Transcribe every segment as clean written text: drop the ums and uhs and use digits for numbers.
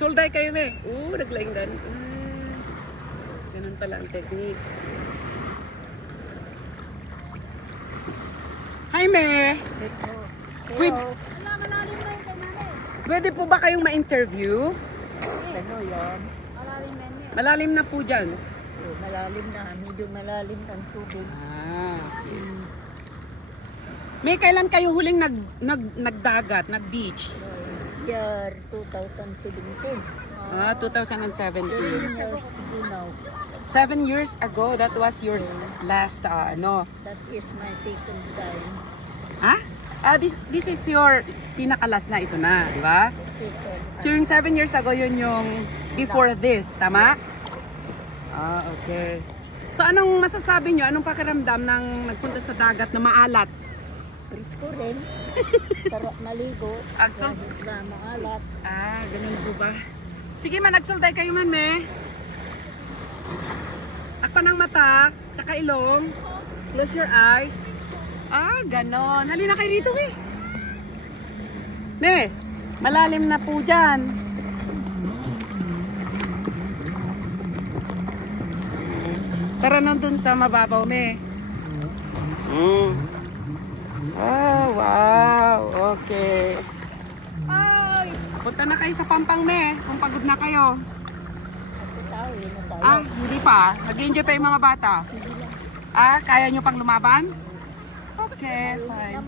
Nagsulday kayo, me. Naglaing ganun. Ganun pala ang technique. Hi, me. Pwede po ba kayong ma-interview? Ano yan? Malalim na po dyan. Malalim na. Medyo malalim ang tubig. May kailan kayo huling nagdagat, nag-beach? Year 2017. 2017. 7 years ago now. 7 years ago, that was your last, ano? That is my second time. Ha? This is your pinakalas na, ito na, di ba? Second. So yung 7 years ago, yun yung before this, tama? Okay. So anong masasabi nyo? Anong pakiramdam ng nagpunta sa dagat na maalat? Risko rin. Sarap maligo. Agsol? Dahil na maalat. Ganun po ba? Sige man, nagsultay kayo man, me. Akpan ang mata, tsaka ilong. Close your eyes. Ganon. Halina kayo rito, me. Me, malalim na po dyan. Tara nandun sa mababaw, me. Wow. Okay. Punta na kayo sa Pampang, me. Kung pagod na kayo. Hindi pa. Nag-enjoy pa yung mga bata. Kaya nyo pang lumaban? Okay, fine.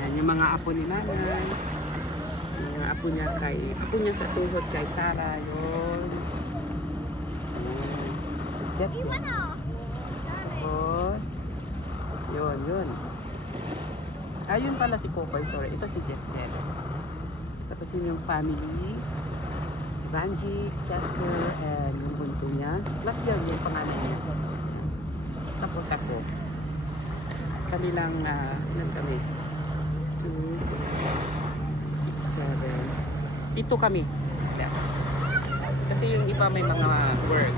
Yan yung mga apo ni nanay. Yung mga apo niya sa tuhod kay Sarah. Yun. Jet yan. Yun. Ayun pala si Popoy, sorry. Ito si Jet. Tapos yun yung family. Vanji, Chester, and yung bunso niya. Plus yun, yung pangalan niya. Tapos ako. Kanilang, kami? 2, 6, 7. 7 kami. Yeah. Kasi yung iba may mga work.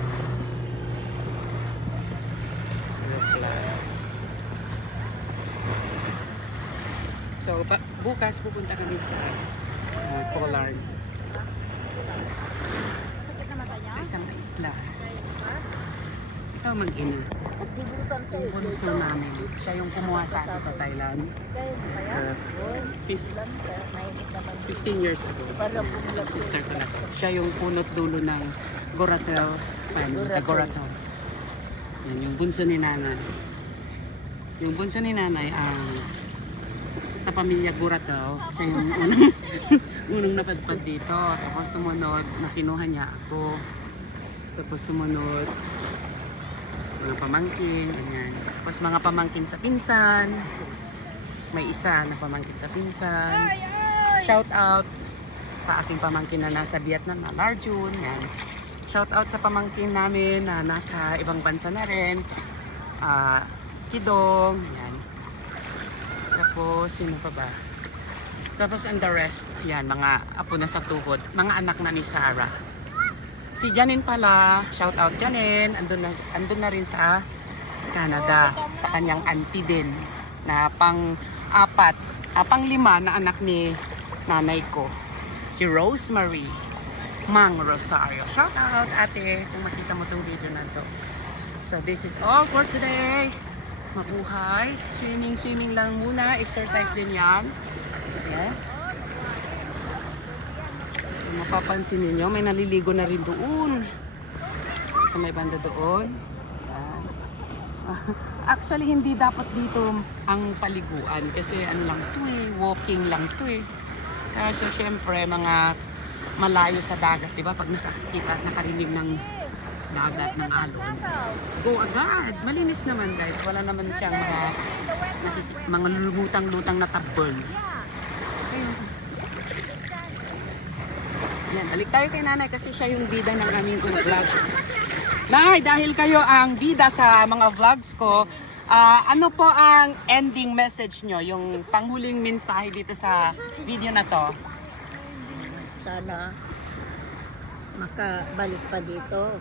So, bukas pupunta kami sa Pollard. Sa isang isla. Ito mag-ina. Yung bunso namin. Siya yung kumuha sa akin sa Thailand. 15 years ago. Sister ko na. Siya yung punot dulo ng Goratel family. The Goratels. Yan yung bunso ni nanay. Yung bunso ni nanay ang sa pamilya Goratel, siya yung unang napadpad dito. Tapos sumunod, nakinuha niya ako. Tapos sumunod, mga pamangkin, ganyan. Tapos mga pamangkin sa pinsan. May isa na pamangkin sa pinsan. Shout out sa aking pamangkin na nasa Vietnam, na Larjun. Yan. Shout out sa pamangkin namin na nasa ibang bansa na rin. Kidong, yan. Tapos, sino pa ba? Tapos, and the rest, yan, mga apo na sa tuhod. Mga anak na ni Sarah. Si Janine pala, shout out Janine, andun na rin sa Canada. Sa kanyang auntie din, na pang-5 na anak ni nanay ko. Si Rosemary Mang Rosario. Shout out, ate, kung makita mo tong video na to. So, this is all for today. Mabuhay. Swimming lang muna. Exercise din yan. Yeah. Kung mapapansin ninyo, may naliligo na rin doon. Sa may banda doon. Actually, hindi dapat dito ang paliguan. Kasi ano lang to walking lang to Kasi syempre, mga malayo sa dagat. Diba? Pag nakakita at nakarinig ng dagat ng alon, go agad. Malinis naman guys, wala naman siyang mga lutang-lutang na carbon. Yan, alik tayo kay nanay kasi siya yung bida ng aming vlog. Nay, dahil kayo ang bida sa mga vlogs ko, ano po ang ending message nyo, yung panghuling mensahe dito sa video na to? Sana makabalik pa dito.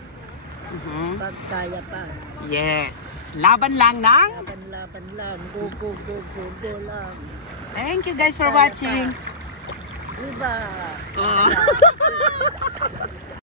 Pag kaya pa. Yes. Laban lang ng? Laban lang. Go lang. Thank you guys for watching. Oh.